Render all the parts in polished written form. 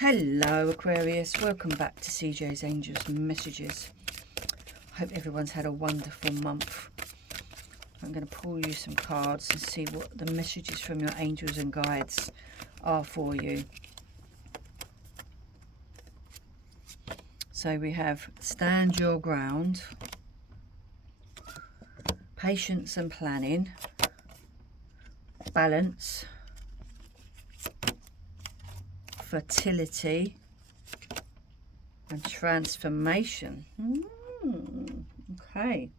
Hello Aquarius, welcome back to CJ's Angels Messages. Hope everyone's had a wonderful month. I'm going to pull you some cards and see what the messages from your angels and guides are for you. So we have stand your ground, patience and planning, balance, fertility, and transformation. Okay.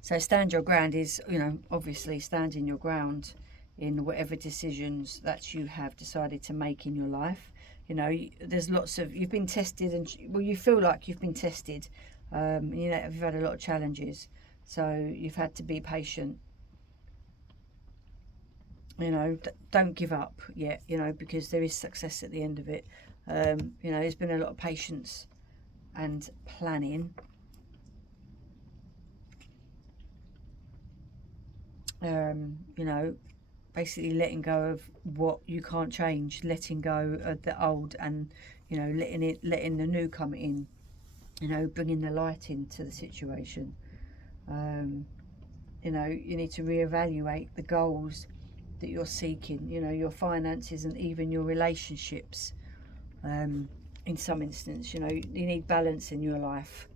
So stand your ground is, obviously standing your ground in whatever decisions that you have decided to make in your life. There's lots of, you've been tested and, well, you feel like you've been tested. You've had a lot of challenges. So you've had to be patient. Don't give up yet, because there is success at the end of it. There's been a lot of patience and planning. Basically letting go of what you can't change, letting go of the old and, letting the new come in, bringing the light into the situation. You need to reevaluate the goals that you're seeking, your finances and even your relationships. In some instance, you need balance in your life.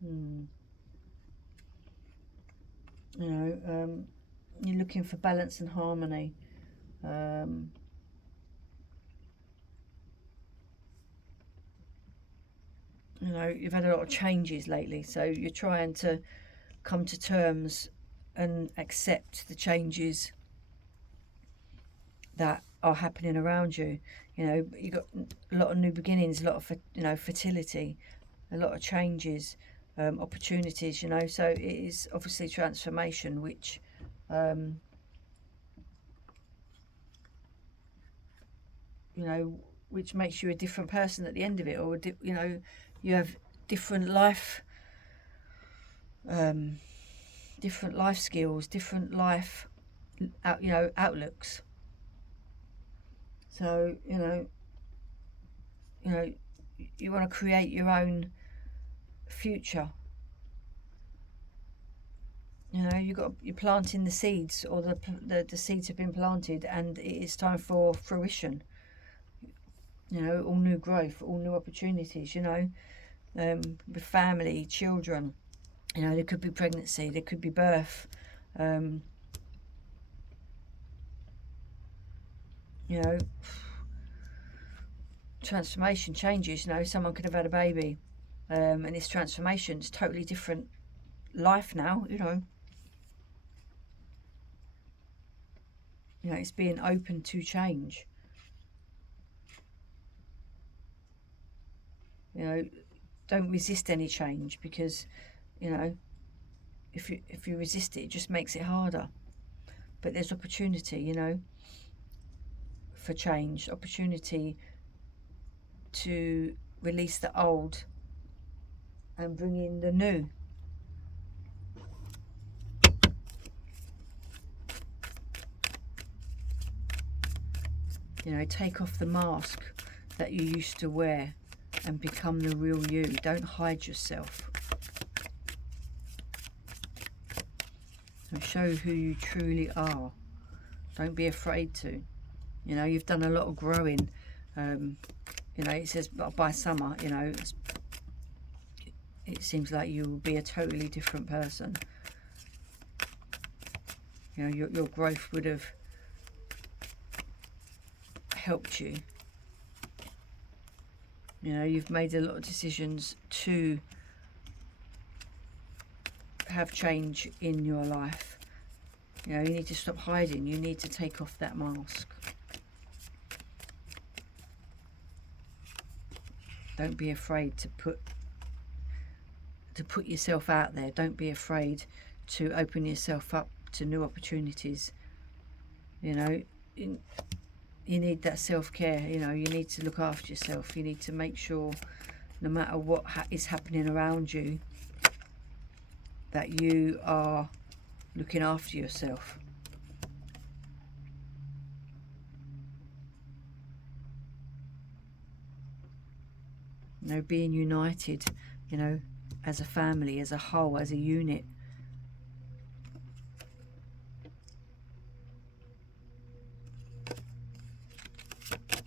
You're looking for balance and harmony. You've had a lot of changes lately, so you're trying to come to terms and accept the changes that are happening around you. You've got a lot of new beginnings, a lot of, fertility, a lot of changes, opportunities, so it is obviously transformation, which which makes you a different person at the end of it, or you have different life skills, different life outlooks. So you want to create your own future. You're planting the seeds, or the seeds have been planted, and it is time for fruition. All new growth, all new opportunities. With family, children. There could be pregnancy, there could be birth. Transformation, changes. Someone could have had a baby, and this transformation is totally different life now. It's being open to change. Don't resist any change, because if you resist it, it just makes it harder. But there's opportunity, for change, opportunity to release the old and bring in the new. Take off the mask that you used to wear and become the real you. Don't hide yourself. And show who you truly are. Don't be afraid to. You've done a lot of growing. It says by summer, it seems like you will be a totally different person. Your growth would have helped you. You've made a lot of decisions to have change in your life. You need to stop hiding. You need to take off that mask. Don't be afraid to put yourself out there. Don't be afraid to open yourself up to new opportunities. You need that self-care. You need to look after yourself. You need to make sure, no matter what is happening around you, that you are looking after yourself. You know, being united, you know, as a family, as a whole, as a unit.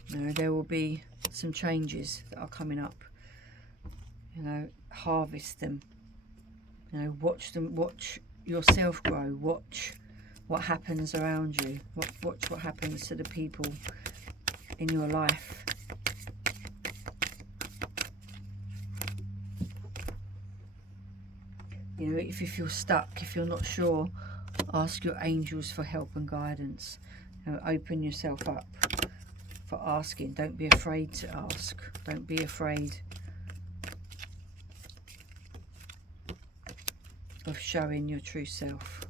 You know, there will be some changes that are coming up. You know, harvest them. You know, watch them, watch yourself grow, watch what happens around you, watch what happens to the people in your life. You know, if you feel stuck, if you're not sure, ask your angels for help and guidance. You know, open yourself up for asking. Don't be afraid to ask. Don't be afraid of showing your true self.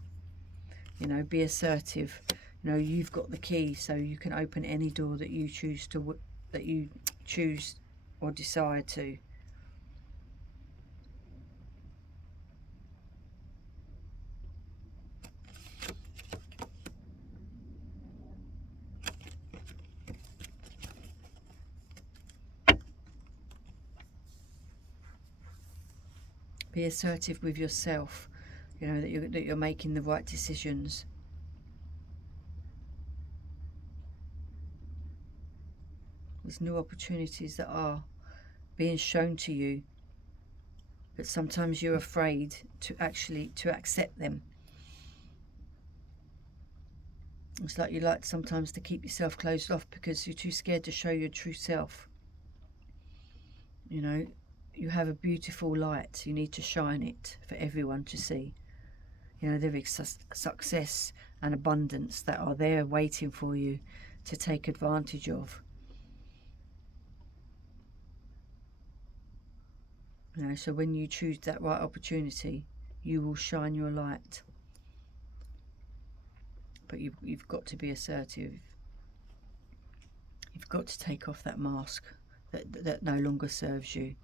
You know, be assertive. You know, you've got the key, so you can open any door that you choose to, or decide to. Be assertive with yourself. You know, that you're making the right decisions. There's new opportunities that are being shown to you, but sometimes you're afraid to accept them. It's like you like sometimes to keep yourself closed off because you're too scared to show your true self. You know, you have a beautiful light. You need to shine it for everyone to see. You know, there is success and abundance that are there waiting for you to take advantage of. You know, so when you choose that right opportunity, you will shine your light. But you've got to be assertive. You've got to take off that mask that no longer serves you.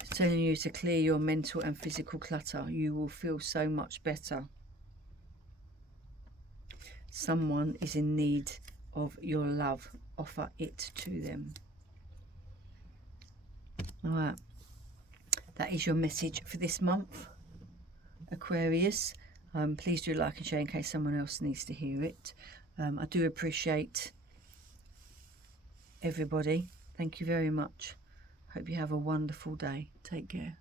It's telling you to clear your mental and physical clutter. You will feel so much better. Someone is in need of your love. Offer it to them. All right. That is your message for this month, Aquarius. Please do like and share in case someone else needs to hear it. I do appreciate everybody. Thank you very much. Hope you have a wonderful day. Take care.